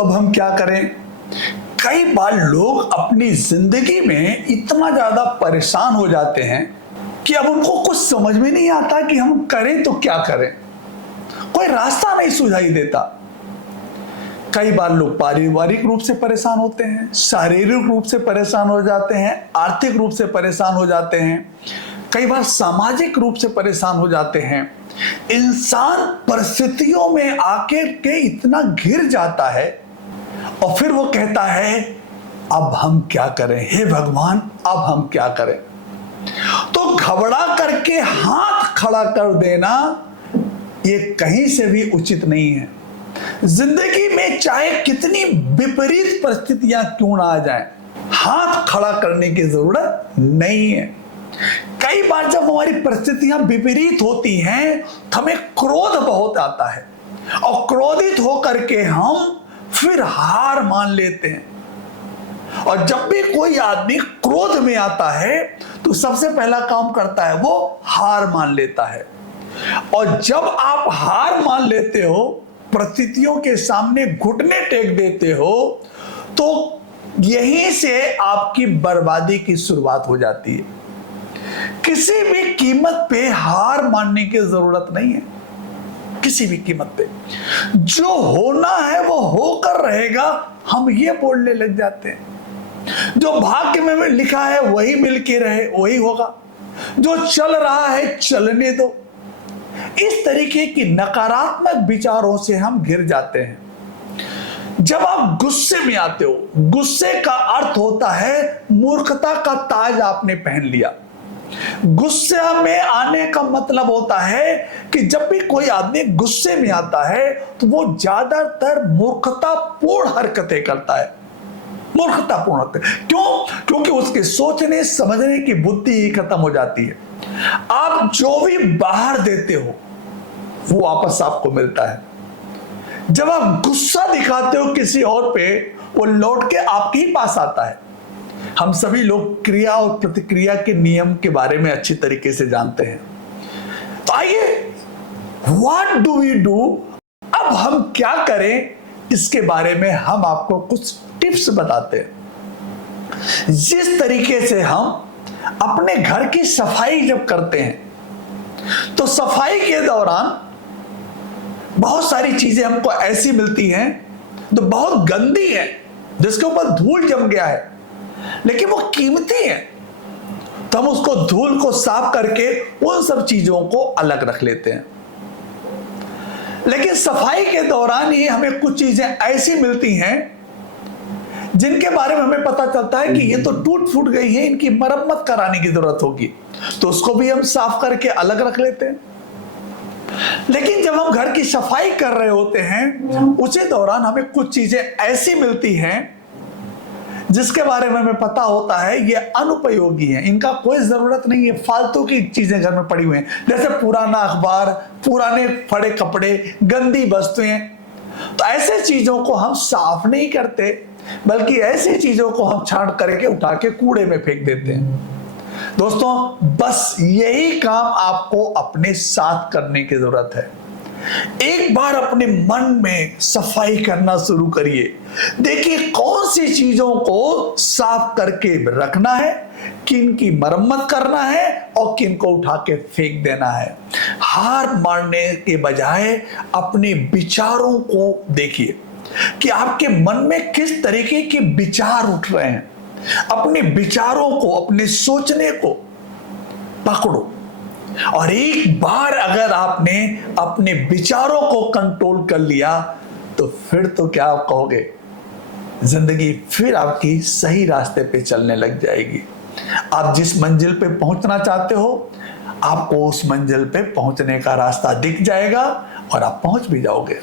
अब हम क्या करें? कई बार लोग अपनी जिंदगी में इतना ज्यादा परेशान हो जाते हैं कि अब उनको कुछ समझ में नहीं आता कि हम करें तो क्या करें। कोई रास्ता नहीं सुझाई देता। कई बार लोग पारिवारिक रूप से परेशान होते हैं, शारीरिक रूप से परेशान हो जाते हैं, आर्थिक रूप से परेशान हो जाते हैं, कई बार सामाजिक रूप से परेशान हो जाते हैं। इंसान परिस्थितियों में आके के इतना घिर जाता है और फिर वो कहता है अब हम क्या करें, हे भगवान अब हम क्या करें। तो घबरा करके हाथ खड़ा कर देना ये कहीं से भी उचित नहीं है। जिंदगी में चाहे कितनी विपरीत परिस्थितियां क्यों ना आ जाएं, हाथ खड़ा करने की जरूरत नहीं है। कई बार जब हमारी परिस्थितियां विपरीत होती हैं तो हमें क्रोध बहुत आता है और क्रोधित होकर के हम फिर हार मान लेते हैं। और जब भी कोई आदमी क्रोध में आता है तो सबसे पहला काम करता है वो हार मान लेता है। और जब आप हार मान लेते हो, परिस्थितियों के सामने घुटने टेक देते हो, तो यहीं से आपकी बर्बादी की शुरुआत हो जाती है। किसी भी कीमत पे हार मानने की जरूरत नहीं है। किसी भी कीमत पे जो होना है वो होकर रहेगा, हम ये बोलने लग जाते हैं। जो भाग्य में लिखा है वही मिल के रहे, वही होगा। जो चल रहा है चलने दो। इस तरीके की नकारात्मक विचारों से हम घिर जाते हैं। जब आप गुस्से में आते हो, गुस्से का अर्थ होता है मूर्खता का ताज आपने पहन लिया। गुस्से में आने का मतलब होता है कि जब भी कोई आदमी गुस्से में आता है तो वो ज्यादातर मूर्खतापूर्ण हरकतें करता है। मूर्खतापूर्ण हरकतें क्यों? क्योंकि उसके सोचने समझने की बुद्धि ही खत्म हो जाती है। आप जो भी बाहर देते हो वो वापस आपको मिलता है। जब आप गुस्सा दिखाते हो किसी और पे, वो लौट के आपके ही पास आता है। हम सभी लोग क्रिया और प्रतिक्रिया के नियम के बारे में अच्छी तरीके से जानते हैं। तो आइए, व्हाट डू वी डू, अब हम क्या करें, इसके बारे में हम आपको कुछ टिप्स बताते हैं। जिस तरीके से हम अपने घर की सफाई जब करते हैं तो सफाई के दौरान बहुत सारी चीजें हमको ऐसी मिलती हैं जो बहुत गंदी है, जिसके ऊपर धूल जम गया है, लेकिन वो कीमती है। तो हम उसको धूल को साफ करके उन सब चीजों को अलग रख लेते हैं। लेकिन सफाई के दौरान ही हमें कुछ चीजें ऐसी मिलती हैं जिनके बारे में हमें पता चलता है कि ये तो टूट फूट गई है, इनकी मरम्मत कराने की जरूरत होगी, तो उसको भी हम साफ करके अलग रख लेते हैं। लेकिन जब हम घर की सफाई कर रहे होते हैं उसी दौरान हमें कुछ चीजें ऐसी मिलती हैं जिसके बारे में हमें पता होता है ये अनुपयोगी है, इनका कोई जरूरत नहीं है, फालतू की चीजें घर में पड़ी हुई हैं, जैसे पुराना अखबार, पुराने फड़े कपड़े, गंदी वस्तुएं। तो ऐसे चीजों को हम साफ नहीं करते, बल्कि ऐसी चीजों को हम छांट करके उठा के कूड़े में फेंक देते हैं। दोस्तों, बस यही काम आपको अपने साथ करने की जरूरत है। एक बार अपने मन में सफाई करना शुरू करिए। देखिए कौन सी चीजों को साफ करके रखना है, किन की मरम्मत करना है और किन को उठा के फेंक देना है। हार मारने के बजाय अपने विचारों को देखिए कि आपके मन में किस तरीके के विचार उठ रहे हैं। अपने विचारों को, अपने सोचने को पकड़ो। और एक बार अगर आपने अपने विचारों को कंट्रोल कर लिया तो फिर तो क्या आप कहोगे, जिंदगी फिर आपकी सही रास्ते पे चलने लग जाएगी। आप जिस मंजिल पे पहुंचना चाहते हो, आपको उस मंजिल पे पहुंचने का रास्ता दिख जाएगा और आप पहुंच भी जाओगे।